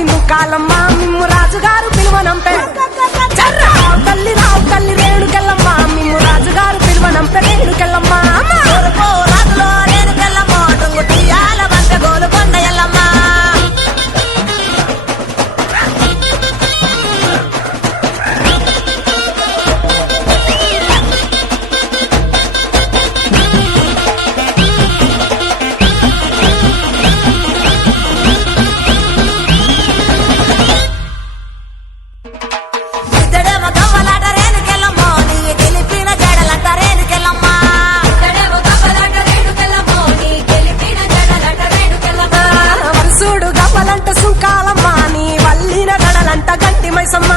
తల్లి ముక్కాలమ్మ మిమ్ము రాజుగారు పిలువనంపే రావు తల్లి రేణుకెళ్ళమ్మ మిమ్ము రాజుగారు పిలువనంపే రేణుకెళ్ళమ్మ సుంకాలమ్మ నీ వల్లిన గడలంట గంటి మైసమ్మ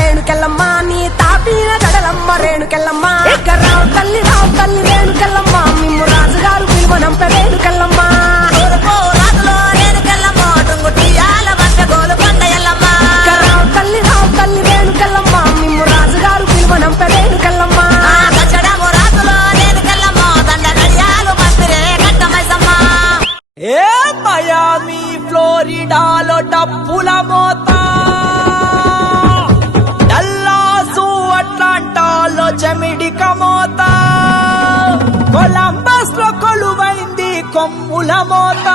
రేణుకెళ్ళమ్మ నీ తాపిన గడలమ్మ రేణుకెళ్ళమ్మ రావు తల్లి రేణుకెళ్ళమ్మ మిమ్ము రాజుగారు పిలువనంపే రేణుకెళ్ళమ్మ ఏ మయామి ఫ్లోరిడాలో డప్పుల మోత డల్లాసు అట్లాంటాలో చెమిడిక మోత కొలంబస్ లో కొలువైంది కొమ్ముల మోత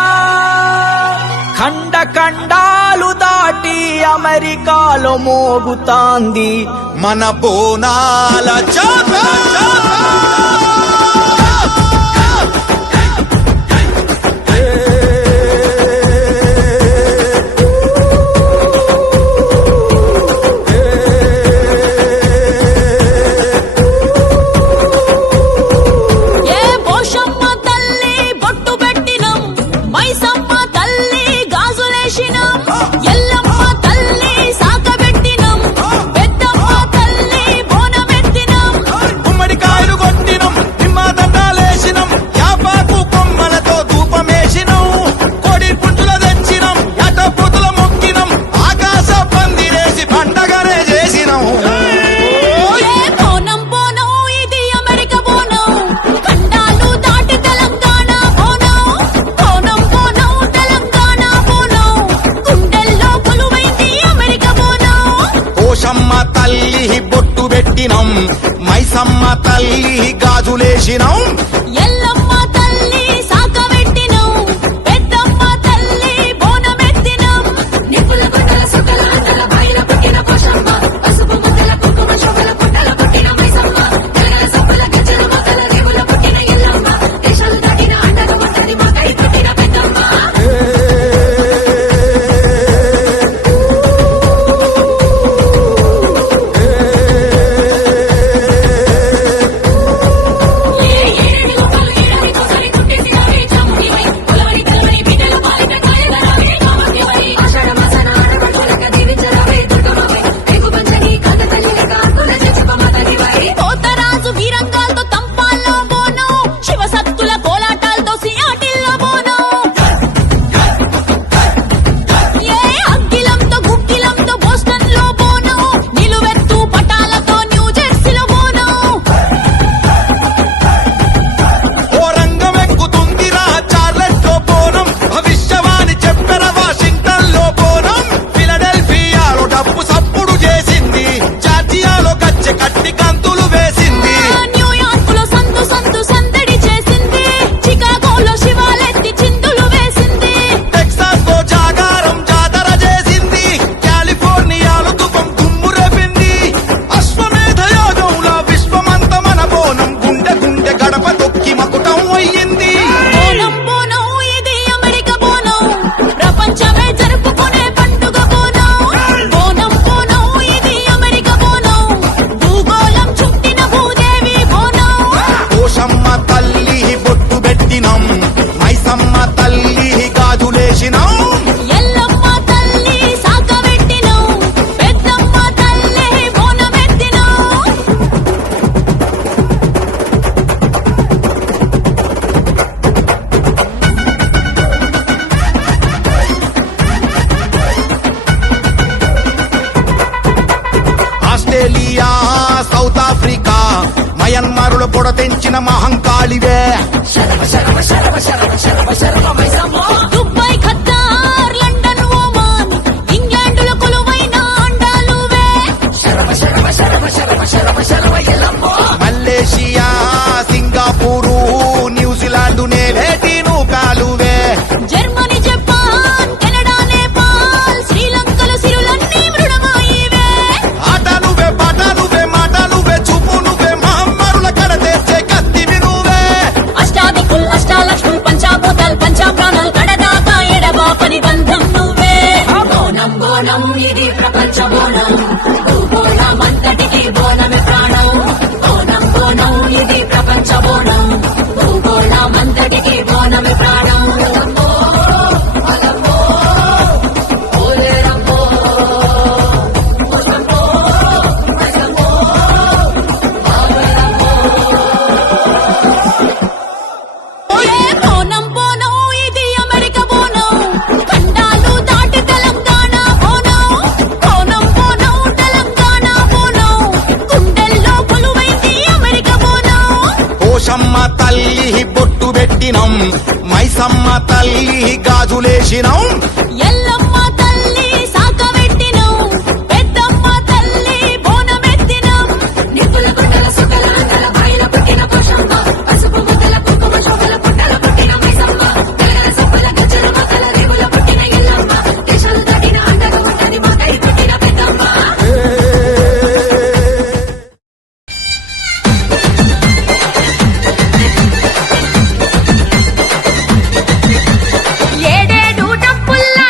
ఖండ ఖండాలు దాటి అమెరికాలో మోగుతాంది మన బోనాల జాతర కొట్టిన పొడ తెంచిన మహంకాళివే దుబాయ్ ఖతార్ లండన్ ఓమాన్ ఇంగ్లాండుల కొలువైన అండాలువే మలేషియా సింగపూరు న్యూజిలాండ్ నేలేటి నూకాలువే జర్మనీ జపాన్ కెనడా నేపాల్ శ్రీలంకలో సిరులన్నీ మృడమాయివే ఆట నువ్వే పాట నువ్వే మాట నువ్వే చూపు నువ్వే మహమ్మరుల కడ తెచ్చే కత్తివి నువ్వే అష్టాదికుల్ అష్టాలక్ష్ముల్ పంచాభూతాల్ పంచాప్రాణాల్ కడదాకా ఎడబాపని బంధం నువ్వే బోనం బోనం ఇది ప్రపంచ బోనం భూగోళమంతటికి బోనమే ప్రాణం బోనం బోనం ఇది ప్రపంచ బోనం భూగోళమంతటికి బోనమే ప్రాణం బోనం బోనం ఇది అమెరికా బోనం ఖండాలు దాటి తెలంగాణ బోనం బోనం బోనం తెలంగాణ బోనం గుండెల్లో కొలువైంది అమెరికా బోనం పోషమ్మ తల్లి బొట్టు పెట్టినం మైసమ్మ తల్లి గాజులేసినం ఎల్లమ్మ తల్లి సాకబెట్టినం పెద్దమ్మ తల్లి బోనమెత్తినం నిప్పుల గుడ్డల సుగల అంగల బయల పుట్టిన పోషమ్మ పసుపు ముద్దల కుంకుమ శోభల పుట్టల పుట్టిన మైసమ్మ తెలంగాణ సొప్పల గజ్జల మతల రేవుల పుట్టిన ఎల్లమ్మ దేశాలు దాటిన అండగా ఉంటది మాకై పుట్టిన పెద్దమ్మ ఏడేడు డప్పుల్లా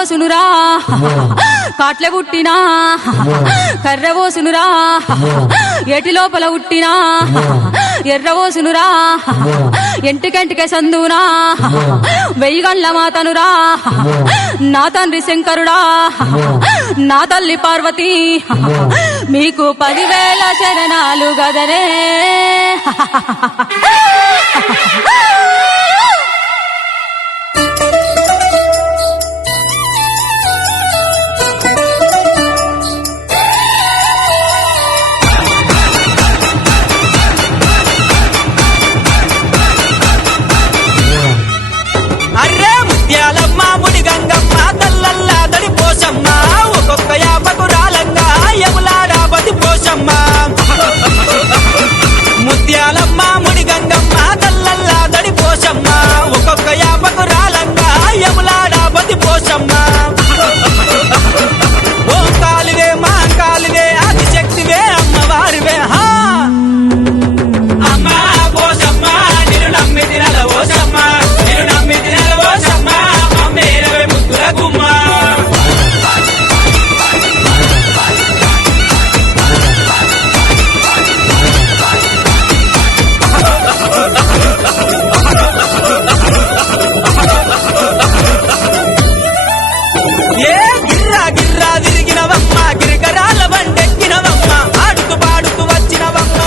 పోసునురా కాట్లే పుట్టినా కర్ర పోసునురా ఏటి లోపల పుట్టినా ఎర్ర పోసునురా ఎంటికంటికే సందునా వెయ్యి గండ్ల మాతనురా నా తండ్రి శంకరుడా నా తల్లి పార్వతి మీకు 10,000 శరణాలు గదరే. అర్రే ముత్యాలమ్మ ముడి గంగమ్మ తల్లల్లా దడి పోసమ్మ ఒక్కొక్క యాపకు రాలంగా యములాడా బతి పోసమ్మ ముత్యాలమ్మ ముడి గంగమ్మ తల్లల్లా దడి పోసమ్మ ఒక్కొక్క యాపకు రాలంగా యములాడా బతి పోసమ్మ ఓ కాలువే మా కాలువే ఆదిశక్తివే అమ్మవారివే హా అమ్మా పోసమ్మ నిన్ను నమ్మి తినల ఓసమ్మ నిన్ను నమ్మి తినల ఓసమ్మ మమ్మేరవే ముద్దుల గుమ్మ ఏ గిర్రా గిర్రా తిరిగినవమ్మ గిరికరాల బండెక్కినవమ్మ ఆడుతూ పాడుతూ వచ్చినవమ్మ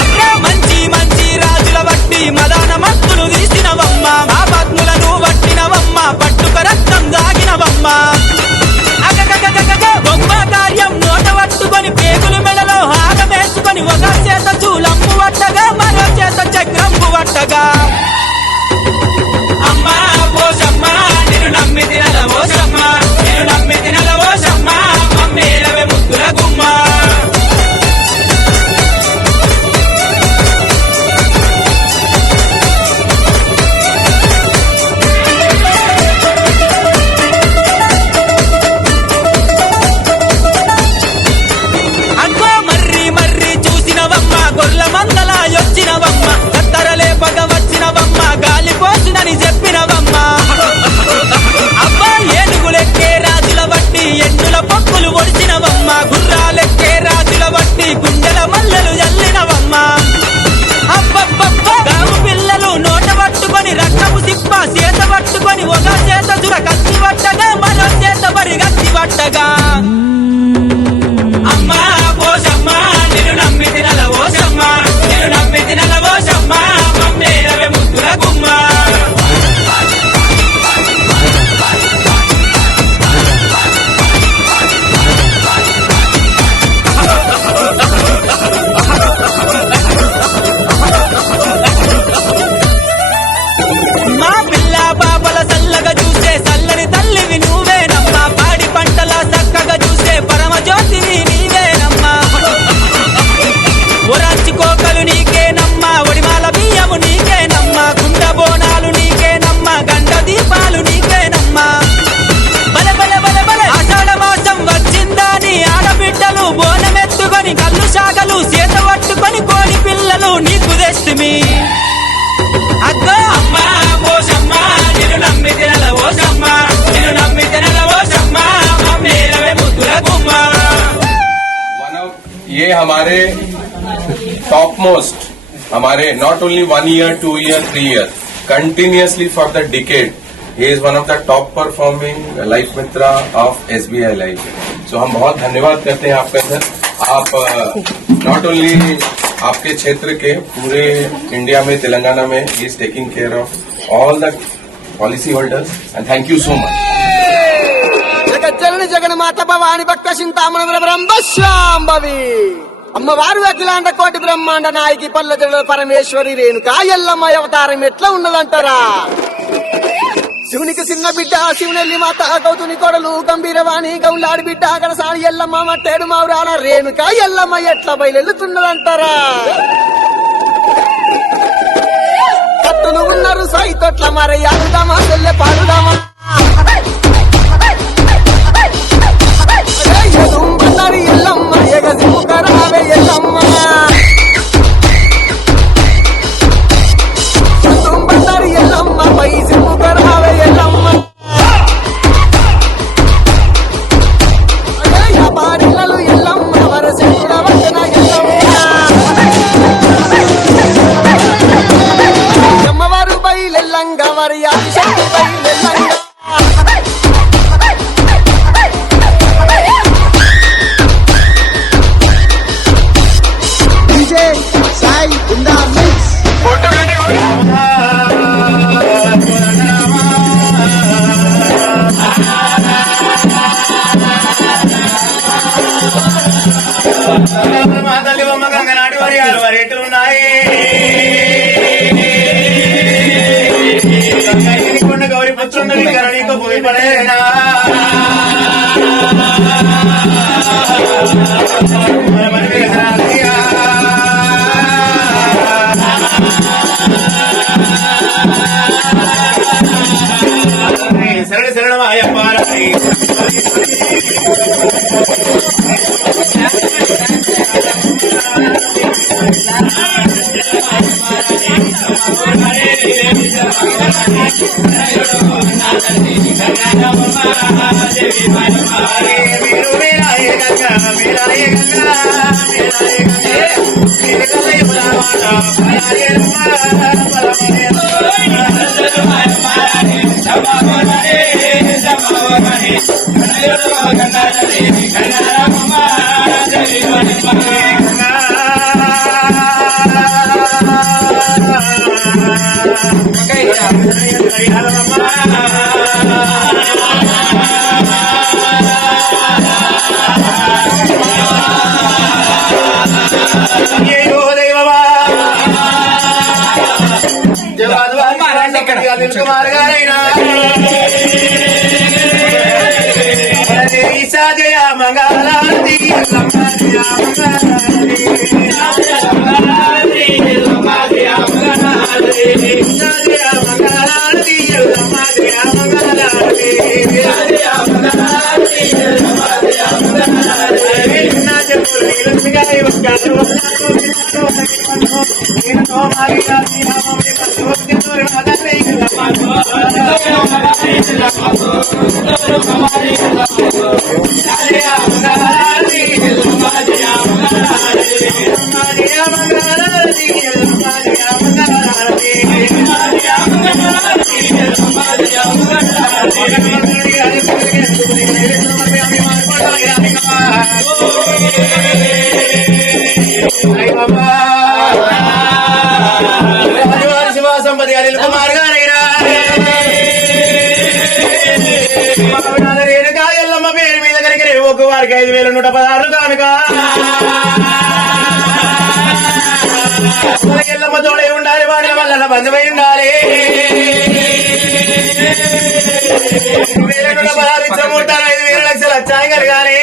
అట్లా మంచి మంచి రాజుల వట్టి మదాన మత్తులు తీసినవమ్మ ఆ పద్ములను వట్టినవమ్మ పట్టుక రక్తం దాగినవమ్మ అగగగగగగ బొమ్మ కార్యం నోట పట్టుకొని పేగులు మెడలో హారమేసుకొని ఒక చేత చూలంపు వట్టగా మరో చేత చక్రంపు వట్టగా అమ్మా పోసమ్మ నిన్ను నమ్మి తినల ఓసమ్మ నిన్ను నమ్మి తినల ఓసమ్మ మమ్మేరవే ముద్దుల గుమ్మ అగ్గో మర్రి మర్రి చూసినవమ్మ గొర్ల మందల యొచ్చినవమ్మ కత్తరలే పగ వచ్చినవమ్మ గాలి పోసునని చెప్పినవమ్మ అబ్బా ఏనుగులెక్కే రాజుల బట్టి ఎన్నుల పప్పులు ఒడిచినవమ్మ గుర్రాలెక్కే రాజుల బట్టి గుండెల మల్లెలు జల్లినవమ్మ అబ్బబ్బబ్బ గాము పిల్లలు నోట పట్టుకొని రక్తము సిప్ప చేత పట్టుకొని ఒక చేత చుర కత్తి పట్టగా మరో చేత బరి గత్తి పట్టగా అమ్మా పోసమ్మ నిన్ను నమ్మి తినల ఓసమ్మ నిన్ను నమ్మి తినల ఓసమ్మ మమ్మేరవే ముద్దుల గుమ్మ మా పిల్ల పాపల చల్లగా చూసే చల్లని తల్లివి నువ్వేనమ్మా పాడి పంటల చక్కగా చూసే పరమ జ్యోతివి నీవేనమ్మా ఒరాచి కోకలు నీకేనమ్మా ఒడిమాల బియ్యము నీకేనమ్మా గుండ బోనాలు నీకేనమ్మా గండ దీపాలు నీకేనమ్మా బల బల బల బల ఆషాఢ మాసం వచ్చిందని ఆడబిడ్డలు బోనమెత్తుకొని కళ్ళు సాగలు చేత పట్టుకొని కోడి పిల్లలు నీకు తెస్తుమి అగ్గో అమ్మా పోసమ్మ నిన్ను నమ్మి తినల ఓసమ్మ నిన్ను నమ్మి తినల ఓసమ్మ మమ్మేరవే ముద్దుల గుమ్మ ये हमारे टॉप मोस्ट हमारे not only 1 year 2 year 3 year continuously for the decade he is one of the top performing Life Mitra of SBI Life. So हम बहुत धन्यवाद करते हैं आपका सर. आप नॉट ओनली आपके क्षेत्र के पूरे इंडिया में तेलंगाना में he is taking care of all the policy holders and thank you so much. జగజ్జనని జగన్మాత భవాని భక్త చింతామణ బ్రహ్మశాంభవి అమ్మవారు అఖిలాండ కోటి బ్రహ్మాండ నాయకి పల్లెటూరు పరమేశ్వరి రేణుకా ఎల్లమ్మ అవతారం ఎట్లా ఉన్నదంటారా? శివునికి చిన్న బిడ్డ శివునెల్లి మాత గౌతుని కొడలు గంభీరవాణి గౌలాడి బిడ్డ గణసాని ఎల్లమ్మ మట్టేడు మౌరాల రేణుకా ఎల్లమ్మ ఎట్లా బయలుతున్నదంటారా? కత్తులు ఉన్నారు సైతొట్ల మరయ్యాడుదామా చెల్లె పాడుదామా ఎదుంబన్నారు ఎల్లమ్మ ఎగసి ముఖరావే ఎల్లమ్మ ఎదుంబన్నారు ఎల్లమ్మ పైసి ముఖరావే ఎల్లమ్మ పాడిలలు ఎల్లమ్మ వరసి వచన ఎల్లమ్మ అమ్మవారు బయలెల్లంగ మర్యాది శక్తి బయలెల్లంగ తల్లి బొమ్మ గంగనాటి వరియాలు వరేట్లు ఉన్నాయి. కొండ గౌరి పుచ్చుందని కరణీకు పోయి పడేనా శరణ శరణమాయప్ప జయ మంగళారతి సంపతి అనిల్ కుమార్ గారైనా రేణుకా ఎల్లమ్మ పేరు మీద కనుక ఒక వారికి 5,116 కానుక ఎల్లమ్మ తోడే ఉండాలి వాడిన వల్ల బంధమై ఉండాలి 5,116 5,000 లక్షలు వచ్చాయి కలగాలి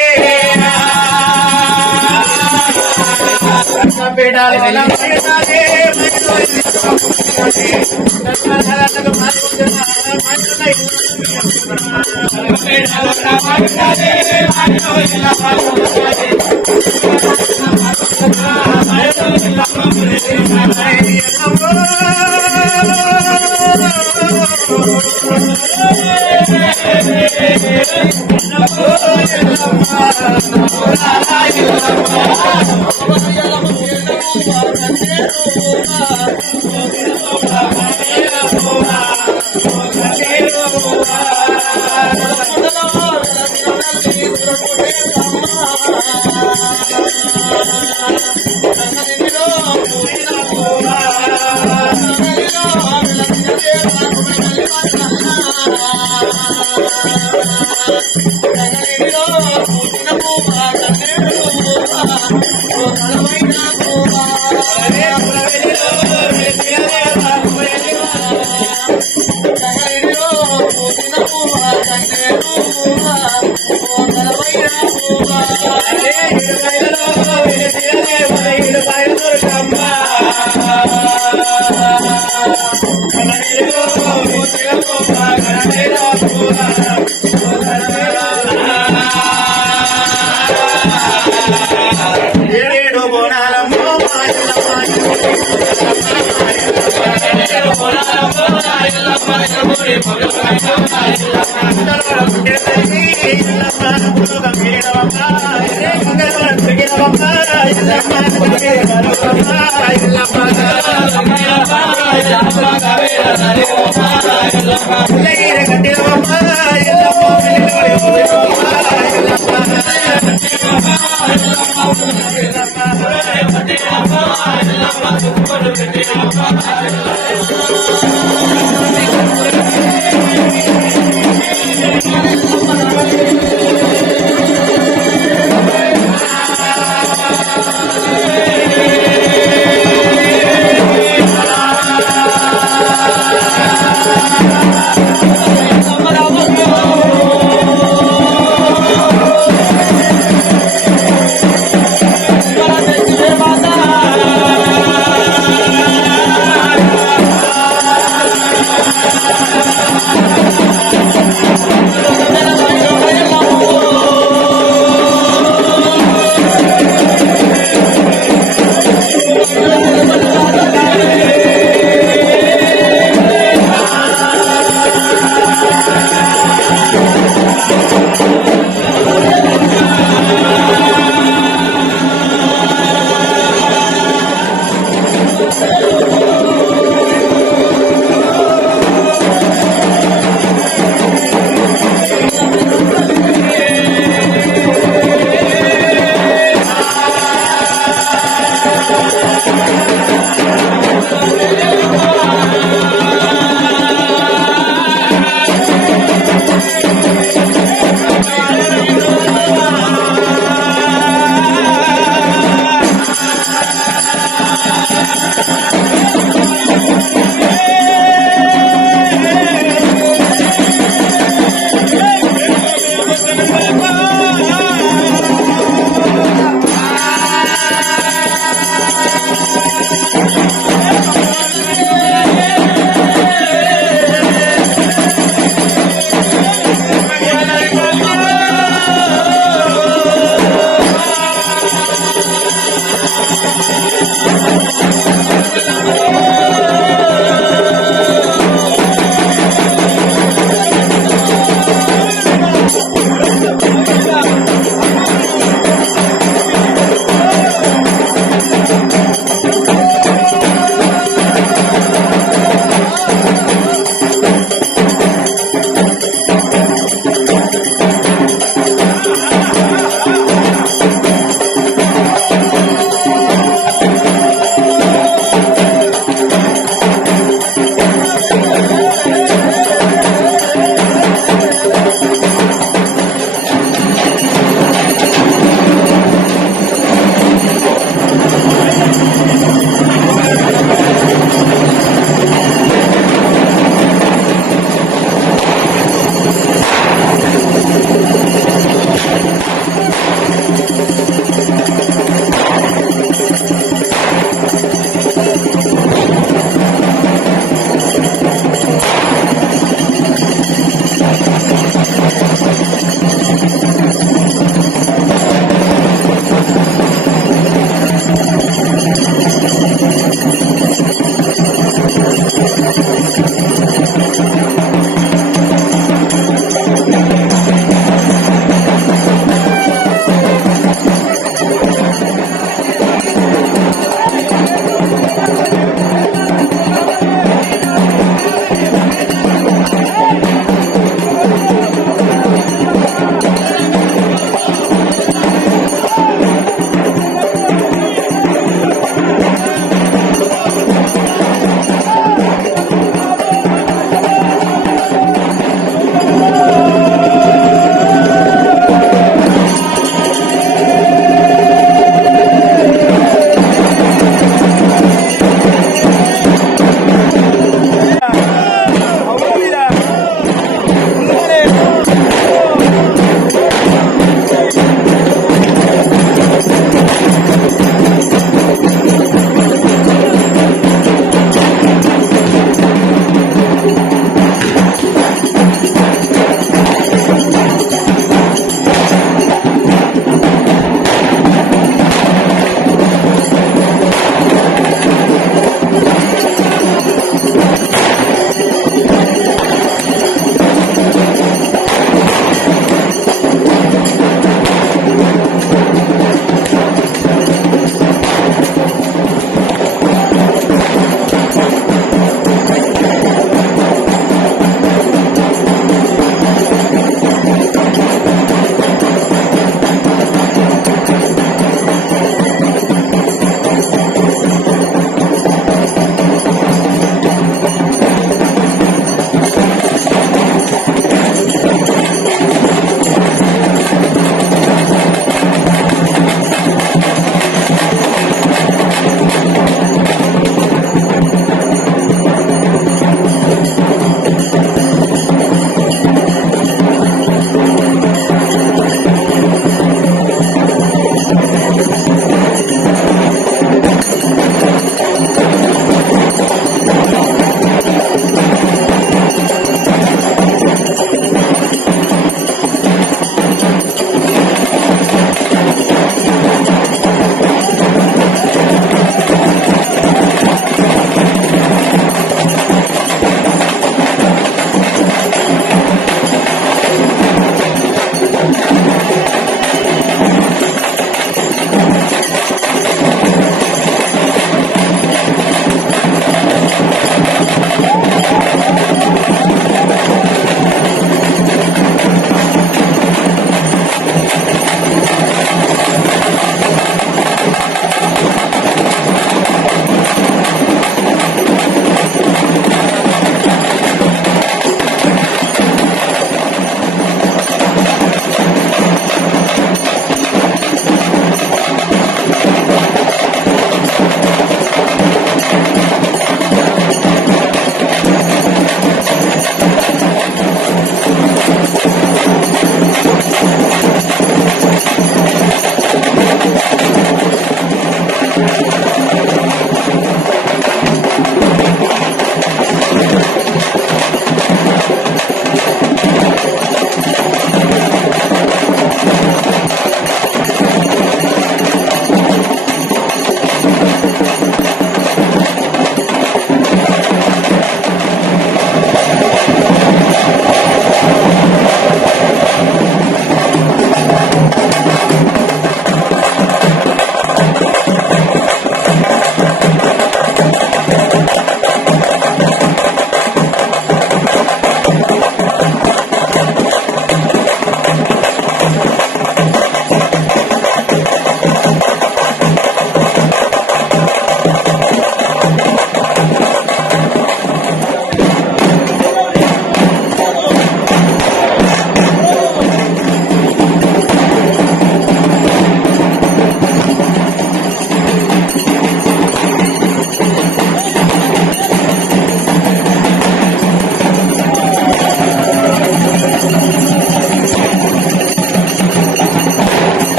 పుట్టిన తల్లి ఎల్లమ్మ భూలోకం వీరవమ్మ మంగళవారం తిరిగినవమ్మ ఎల్లమ్మ కట్టినవమ్మ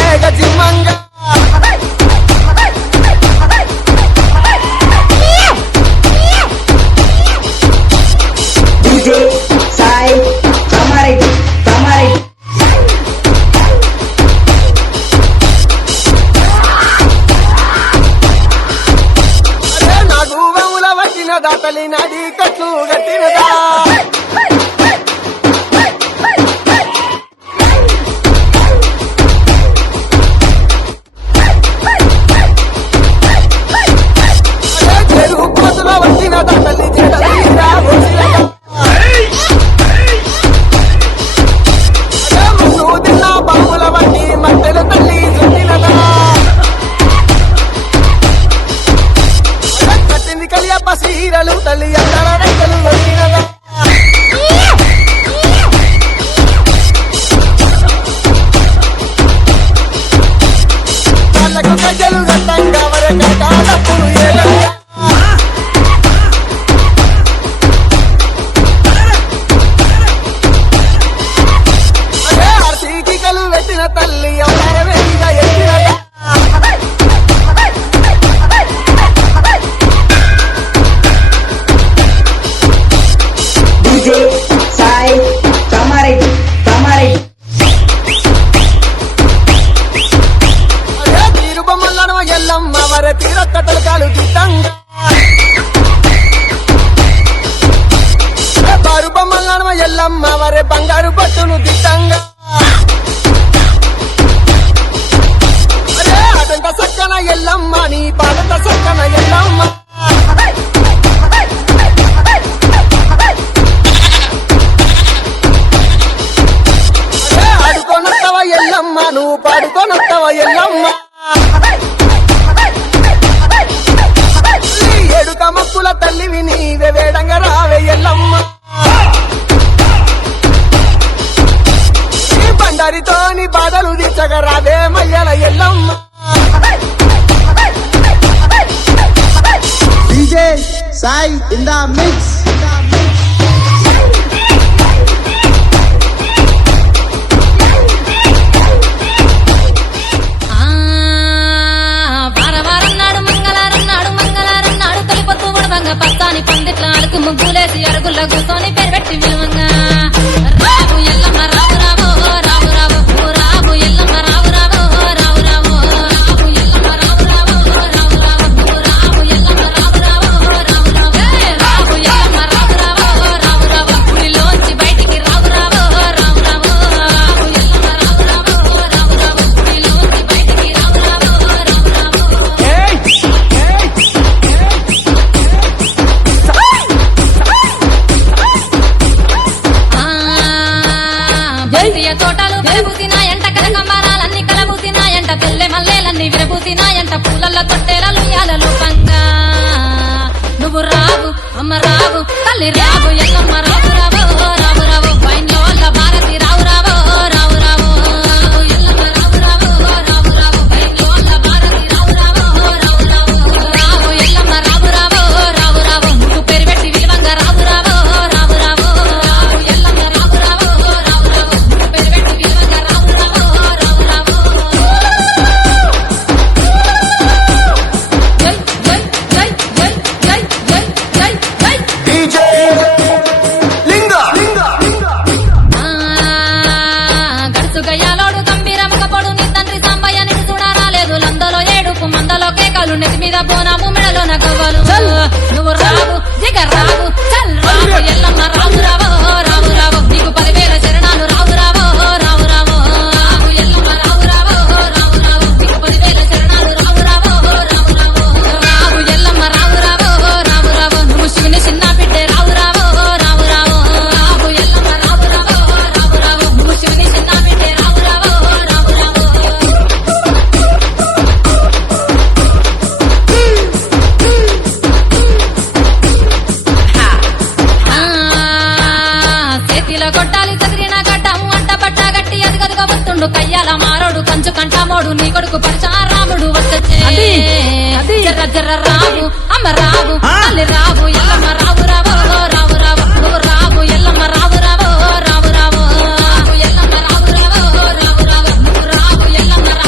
ఏగ జిమ్మంగా నాకు వముల వచ్చినదా తల్లి నడి కట్లు గట్టినదా చెరువు కోతుల వచ్చినదా తల్లి చెడలీరా వచ్చినదా ముందు తిన్న బాముల వంటి మట్టెలు తల్లి చుట్టినదా కట్టింది కలియప్ప సీరలు తల్లి అందర రైతులు వచ్చినదా వాళ్ళకు గజ్జలు గట్టంగా వరకటాలప్పుడు ఏలంగా ఆర్సీటికలు పెట్టిన తల్లి అవతారమేగా ఎత్తినదా తీరు బొమ్మలను ఎల్లమ్మ వరే తీరక్కటలు కాలు దిద్దంగా బారు బొమ్మలను ఎల్లమ్మ వరే బంగారు పట్టును దిద్దంగా అదంత సక్కన ఎల్లమ్మ నీ పాదంత సక్కన ఎల్లమ్మ ఆడుకోనొత్తవ ఎల్లమ్మ నువ్వు పాడుకోనొత్తవ ఎల్లమ్మ ఏడుక మక్కుల తల్లివి నీవే వేడంగా రావే ఎల్లమ్మ ఈ బండారితోని బాధలు తీర్చగా రావే మయ్యల Yellamma DJ Sai in the mix. వారవారన్నాడు మంగళారన్నాడు తొలిపొత్తు ఉడవంగ పచ్చాని పందిట్ల అడుగు ముగ్గులేసి అరుగుల్లో కూర్చొని పేరు పెట్టి విలువంగా రావు ఎల్లమ్మ రావు రావు రావు రావు రావు ఎల్లమ్మ రావు రావు రావు రావు రావు ఎల్లమ్మ రావు రావు రావు రావు రావు ఎల్లమ్మ రావు రావు రావు రావు రావు ఎల్లమ్మ రావు రావు రావు రావు గుడిలోంచి బయటికి రావు రావు రావు రావు రావు ఎల్లమ్మ రావు రావు రావు రావు గుడిలోంచి బయటికి రావు రావు రావు రావు బంతియ తోటలు విరబూసినాయంట కనకంబరాలన్నీ కలబూసినాయంట తెల్లె మల్లేలన్నీ విరబూసినాయంట పూలల్ల తొట్టెలలు యాలలో పంగా నువ్వు రావు అమ్మ రావు తల్లి రావు ఎల్లమ్మ రావు రావు రావు రావు వైన్లో వల్ల భారతి రావు రావు రావు రావు రావు ఎల్లమ్మ రావు రావు రావు రావు వైన్లో వల్ల భారతి రావు రావు రావు రావు రావు ఎల్లమ్మ రావు రావు రావు రావు నువ్వు పేరు పెట్టి విలువంగా రావు రావు రావు రావు రావు ఎల్లమ్మ రావు రావు రావు రావు నువ్వు పేరు పెట్టి విలువంగా రావు రావు రావు రావు జై జై జై జై జై జై జై DJ లింగా గడుసు గయ్యాలోడు గంభీరముగ పొడు నీ తండ్రి సాంబయ్య నిన్ను చూడరాలేదు లందలో ఏడుపు మందలో కేకలు నెత్తి మీద బోనాము మెడలో నగవలు నువ్వు రావు దిగ రావు చల్ రావు ఎల్లమ్మ రావు రావు రావు రావు నీకు 10,000 శరణాలు రావు రావు రావు రావు రావు ఎల్లమ్మ రావు రావు రావు రావు నీకు 10,000 శరణాలు రావు రావు రావు రావు రావు ఎల్లమ్మ రావు రావు రావు రావు నువ్వు శివుని చిన్న బిడ్డే రావు రావు రావు రావు రావు ఎల్లమ్మ రావు రావు రావు రావు నువ్వు శివుని చిన్న బిడ్డే రావు రావు రావు రావు చేతిలో కొట్టాలి చదిరిన గడ్డము అంట పట్ట గట్టి అదిగదుగా వస్తుండు కయ్యాల మారోడు కంచు కంటామోడు నీ కొడుకు పరచారాముడు వచ్చే జర్ర జర్ర రావు అమ్మ రావు తల్లి రావు ఎల్లమ్మ రావు రావు రావు రావు నువ్వు రావు ఎల్లమ్మ రావు రావు రావు రావు రావు ఎల్లమ్మ రావు రావు రావు రావు నువ్వు రావు ఎల్లమ్మ రావు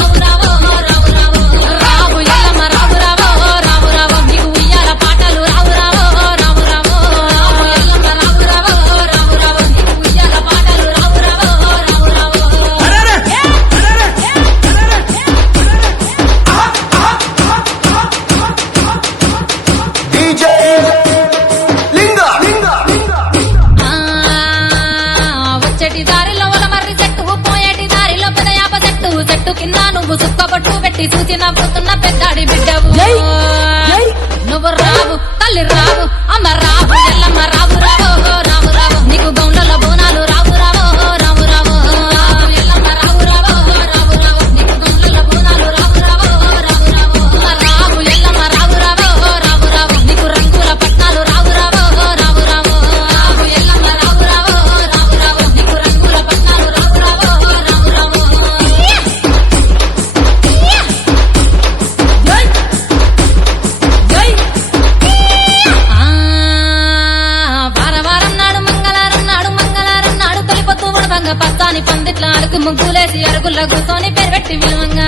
రాని పందిట్ల అరుగు ముగ్గులేసి అరుగుల్లో కూర్చొని పెరగట్టి విలువంగా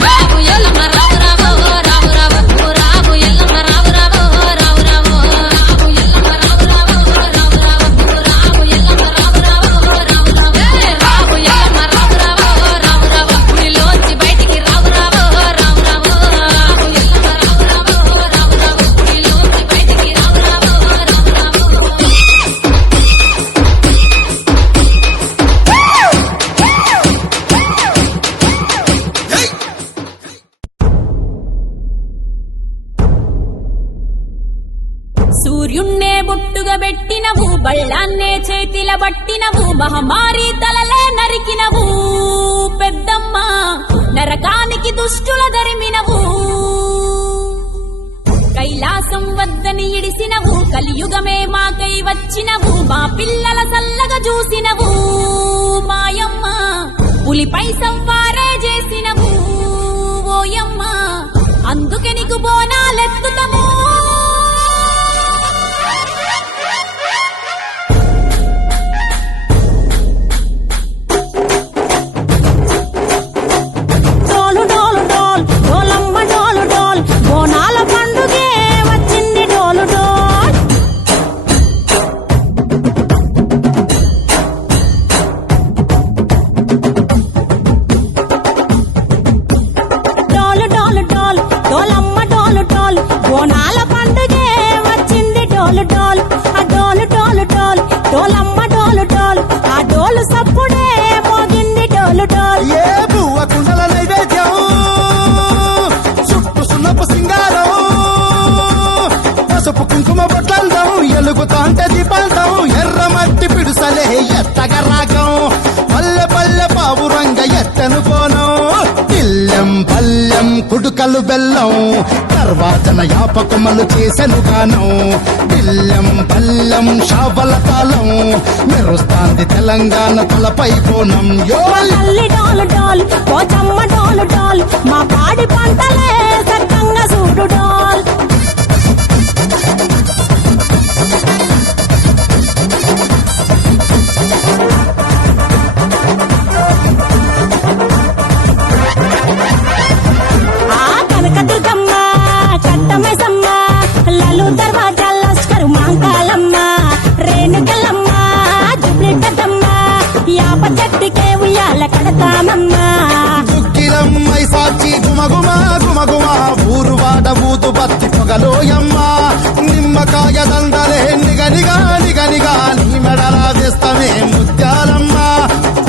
రావు ఎల్లమ్మ రావు రావు రావు రావు రావు ఎల్లమ్మ రావు రావు రావు రావు రావు ఎల్లమ్మ రావు రావు రావు రావు రావు ఎల్లమ్మ రావు రావు రావు రావు రావు ఎల్లమ్మ రావు రావు రావు రావు గుడిలోంచి బయటికి రావు రావు రావు రావు రావు ఎల్లమ్మ రావు రావు రావు రావు గుడిలోంచి బయటికి రావు రావు రావు రావు సూర్యున్నే బొట్టుగా పెట్టినవు బళ్ళాన్నే చేతిల పట్టినవు మహమారి తలలే నరికినవు పెద్దమ్మ నరకానికి దుష్టుల దరిమినవు కైలాసం వద్దని ఇడిసినవు కలియుగమే మాకై వచ్చినవు మా పిల్లల చల్లగా చూసినవు మాయమ్మ పులిపై సవ్వారే చేసినవు ఓయమ్మ అందుకే నీకు బోనాలెత్తుతము డోలు డోలు డోల్ డోలమ్మ డోలు డోల్ బోనాల పండుగే వచ్చింది డోలు డోల్ డోలు డోలు డోల్ డోలమ్మ డోలు డోల్ బోనాల పండుగే వచ్చింది డోలు డోల్ ఆ డోలు డోలు డోల్ డోలమ్మ డోలు డోల్ ఆ డోలు సప్పుడే మోగింది డోలు డోల్ ఏ బువ్వ కుండల నైవేద్యం చుట్టు సున్నపు సింగారం పసుపు కుంకుమ బొట్లందం ఎలుగుతాంటే దీపాంతం ఎర్ర మట్టి పిడుసలే ఎత్తగ రాగం పల్లె పల్లె పావురంగ ఎత్తను పోనం పిల్లెం పల్లెం కుడుకలు బెల్లం తర్వాతన యాపకుమలు చేసెను గానం పిల్లెం పల్లెం షావల తాళం మెరుస్తాంది తెలంగాణ తలపై కోణం యోల్ తల్లి డోలు డోల్ పోచమ్మ డోలు డోల్ మా పాడి పంటలే సక్కంగా చూడు డోల్ ఆ కనకదుర్గమ్మ కట్టమైసమ్మ లలు దర్వాజా లస్కరు మాంకాలమ్మ రేణుకలమ్మ జుబ్లి పెద్దమ్మ యాప చెట్టుకే ఉయ్యాల కడతామమ్మ దుక్కిలమ్మై సాచి గుమగుమ గుమగుమ ఊరు వాడ ఊదు బత్తి పొగలోయమ్మ నిమ్మకాయ దండలే నిగనిగా నిగనిగా నీ మెడలా వేస్తమే ముత్యాలమ్మ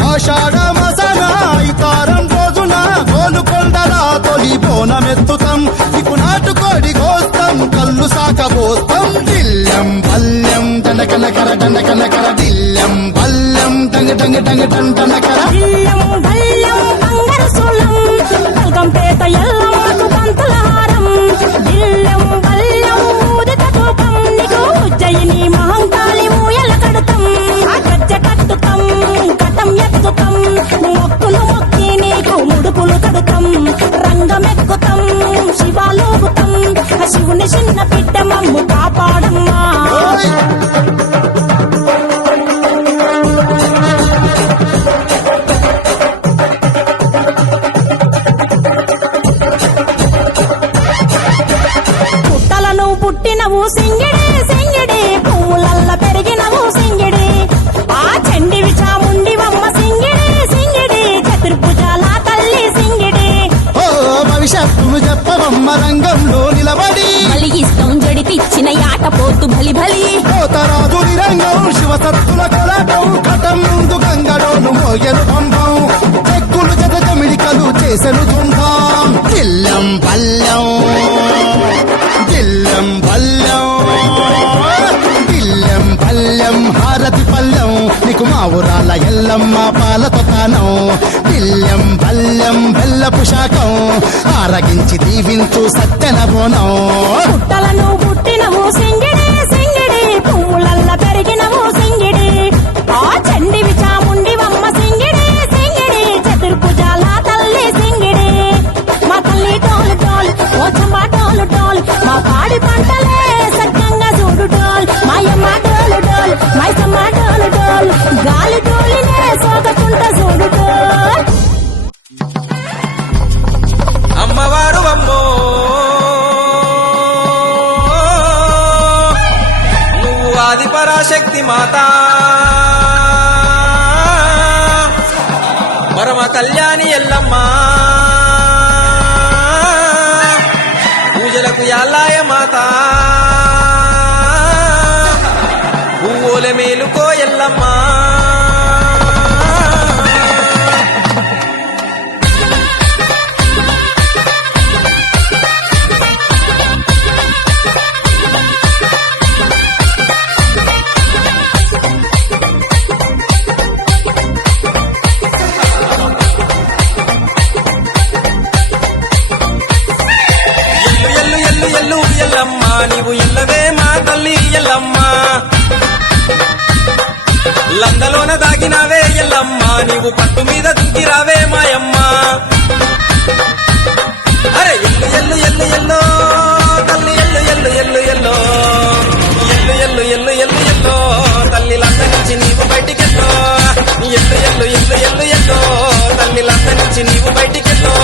ఆషాఢ మసన ఇతారం రోజున గోలుకొండల తొలి బోనమెత్తుతాం ఇకు నాటుకోడి కోస్తాం కళ్ళు సాకబోస్తాం దిల్లెం పల్లెం దండకనకర దండకనకర దిల్లెం పల్లెం డంగ డంగ డంగ డండనకర బిల్లం బల్లం బంగారు సోలం బల్గంపేట ఎల్లమ్మకు పంతుల హారం బిల్లం బల్లం ఊదిత తూపం నీకు ఉజ్జయిని మహంకాళి ఊయల కడుతాం ఆ గజ్జ కట్టుతాం కటం ఎత్తుతాం మొక్కులు మొక్కి నీకు ముడుపులు కడుతాం రంగమెక్కుతాం శివాలోగుతాం ఆ శివుని చిన్న బిడ్డ మమ్ము కాపాడమ్మా పుట్టలను పుట్టినవు సింగిడి సింగిడి పువ్వులల్ల పెరిగినవు సింగిడి ఆ చండివి చాముండివమ్మ సింగిడి సింగిడి చతుర్భుజాల తల్లి సింగిడి ఓ భవిష్యత్తును చెప్పవమ్మ రంగంలో నిలబడి బలిగిస్తాం జడితిచ్చిన యాట పోతు బలి బలి కోతరాజు రంగం శివసత్తుల కలటం కటం ముందు గంగడోను మోయను పంపం చెక్కులు జత జమిడికలు చేసెను తుంటాం దిల్లం పల్లెం దిల్లం పల్లెం దిల్లం పల్లెం హారతి పల్లెం నీకు మా ఊరాల ఎల్లమ్మ పాలతో తానం దిల్లం పల్లెం బెల్లపు శాఖం ఆరగించి దీవించు సత్యన బోనం పుట్టలను పుట్టినవు సింగిడి సింగిడి పువ్వులల్ల పెరిగినవు సింగిడి ఆ చండివి చాముండివమ్మ సింగిడి సింగిడి చతుర్భుజాల తల్లి సింగిడి మా తల్లి డోలు డోల్ పోచమ్మ డోలు డోల్ మా పాడి పంటలే సక్కంగా చూడు డోల్ మాయమ్మ డోలు డోల్ మైసమ్మ డోలు డోల్ గాలి డోలినే సోగ శక్తి మాత పరమ కళ్యాణి ఎల్లమ్మ పూజలకు యాలాయ మాత పువ్వుల మేలుకో ఎల్లమ్మ ఎల్లు ఎల్లమ్మ నీవు ఎల్లవే మా తల్లి ఎల్లమ్మ లందలోన దాగినావే ఎల్లమ్మ నీవు పట్టు మీద దుక్కిరావే మాయమ్మ అరే ఎల్లు ఎల్లు ఎల్లు ఎల్లో తల్లి ఎల్లు ఎల్లు ఎల్లు ఎల్లో ఎల్లు ఎల్లు ఎల్లు ఎల్లు ఎల్లో తల్లి లంద నుంచి నీవు బయటికెళ్ళో ఎల్లు ఎల్లు ఎల్లు ఎల్లు ఎల్లో తల్లి లంద నుంచి నీవు బయటికెళ్ళో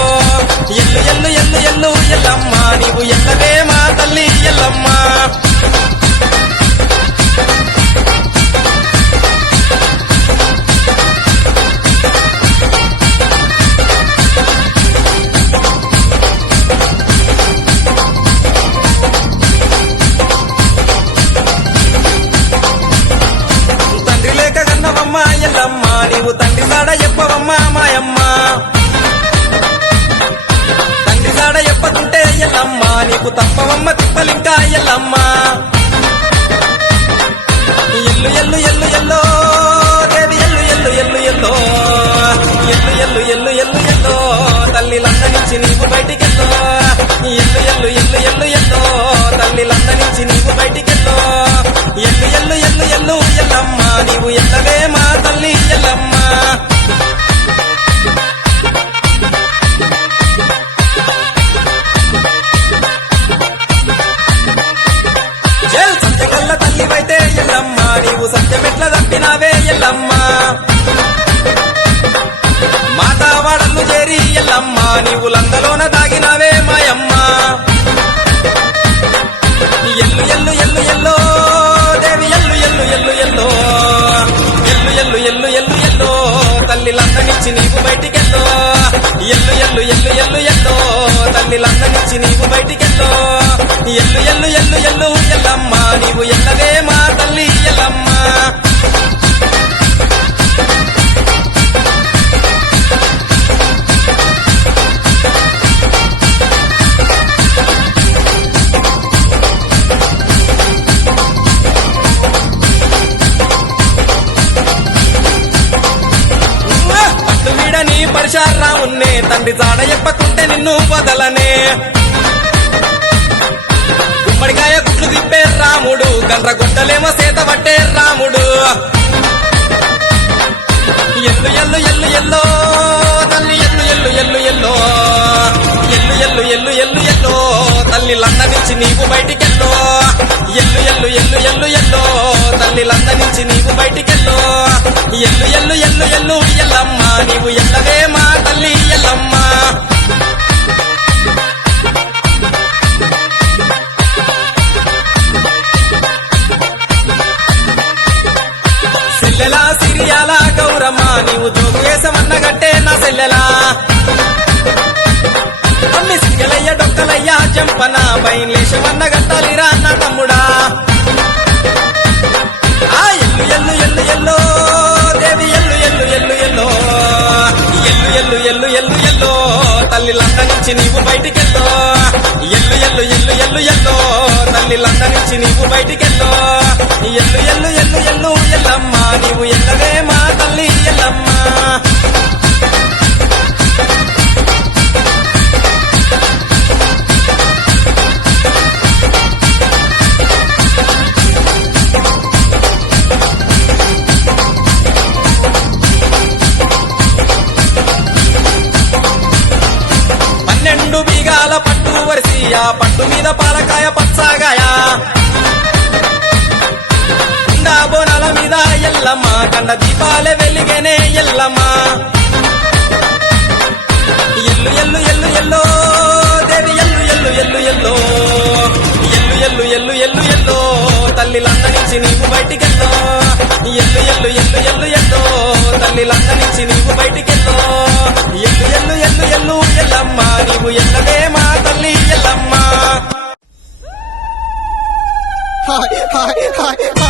ఎల్లు ఎల్లు ఎల్లు ఎల్లు ఎల్లమ్మ నీవు ఎల్లవే మా తల్లి ఎల్లమ్మ తండ్రి లేక కన్నవమ్మ ఎల్లమ్మ నీవు తండ్రి సాడ చెప్పవమ్మ మాయమ్మ తండ్రి సాడ చెప్పకుంటే ఎల్లమ్మ నీకు తప్పవమ్మ తిప్పలింకా ఎల్లమ్మ ఎల్లు ఎల్లు ఎల్లు ఎల్లో దేవి ఎల్లు ఎల్లు ఎల్లు ఎల్లో ఎల్లు ఎల్లు ఎల్లు ఎల్లు ఎల్లో తల్లి లంద నుంచి నీవు బయటికెళ్ళో ఎల్లు ఎల్లు ఎల్లు ఎల్లు ఎల్లో తల్లి లంద నుంచి నీవు బయటికెళ్ళో ఎల్లు ఎల్లు ఎల్లు ఎల్లు ఎల్లమ్మ నీవు ఎల్లవే మా తల్లి ఎల్లమ్మ జల్ సత్యకల్ల తల్లివైతే ఎల్లమ్మ నీవు సత్యమెట్ల తప్పినావే ఎల్లమ్మ మాతావాడలు చేరి ఎల్లమ్మ నీవు లందలోన దాగినావే మాయమ్మ ఎల్లు ఎల్లు ఎల్లు ఎల్లో దేవి ఎల్లు ఎల్లు ఎల్లు ఎల్లో ఎల్లు ఎల్లు ఎల్లు ఎల్లు ఎల్లో తల్లి లందనిచ్చి నీవు బయటికెళ్ళో ఎల్లు ఎల్లు ఎల్లు ఎల్లు ఎల్లో తల్లి లందనిచ్చి నీవు బయటికెళ్ళో ఎల్లు ఎల్లు ఎల్లు ఎల్లు ఎల్లమ్మ నీవు ఎల్లవే మా తల్లి ఎల్లమ్మ పట్టు వీడని పరిశారా ఉన్నే తండ్రి జాడ చెప్పకుంటే నిన్ను వదలనే గుమ్మడికాయ గుట్లు తిప్పే రాముడు గండ్ర గుట్టలేమో సేత పట్టే రాముడు ఎల్లు ఎల్లు ఎల్లు ఎల్లో తల్లి ఎల్లు ఎల్లు ఎల్లు ఎల్లో ఎల్లు ఎల్లు ఎల్లు ఎల్లు ఎల్లో తల్లి లంద నుంచి నీవు బయటికెళ్ళో ఎల్లు ఎల్లు ఎల్లు ఎల్లు ఎల్లో తల్లి లంద నుంచి నీవు బయటికెళ్ళో ఎల్లు ఎల్లు ఎల్లు ఎల్లు ఎల్లమ్మ నీవు ఎల్లవే మా తల్లి ఎల్లమ్మ సెల్లెలా సిరియాల గౌరమ్మ నీవు జోగు వేసమన్న గట్టే నా సెల్లెలా అమ్మి సింగలయ్య డొక్కలయ్య జంపన బయలేశమన్న గట్టాలిరా నా తమ్ముడా ఆ ఎల్లు ఎల్లు ఎల్లు ఎల్లో దేవి ఎల్లు ఎల్లు ఎల్లు ఎల్లో ఎల్లు ఎల్లు ఎల్లు ఎల్లు ఎల్లో తల్లి లంద నుంచి నీవు బయటికెళ్ళో ఎల్లు ఎల్లు ఎల్లు ఎల్లు ఎల్లో తల్లి లంద నుంచి నీవు బయటికెళ్ళో ఎల్లు ఎల్లు ఎల్లు ఎల్లు ఎల్లమ్మ నీవు ఎల్లవే మా తల్లి ఎల్లమ్మ పన్నెండు బీగాల పట్టు వరిసియా పట్టు మీద పాలకాయ పచ్చాగాయ కుండా బోనాల మీద ఎల్లమ్మ కండ దీపాలే వెలిగేనే ఎల్లమ్మ ఎల్లు ఎల్లు ఎల్లు ఎల్లో దేవి ఎల్లు ఎల్లు ఎల్లు ఎల్లో ఎల్లు ఎల్లు ఎల్లు ఎల్లు ఎల్లో తల్లి లంద నుంచి నీవు బయట బయటికెళ్ళో ఎల్లు ఎల్లు ఎల్లు ఎల్లు ఎల్లో తల్లి లంక నుంచి నీవు బయటికెళ్ళో ఎల్లు ఎల్లు ఎల్లు ఎల్లు ఎల్లమ్మ నీవు ఎల్లవే మా తల్లి Yellamma hi hi hi hi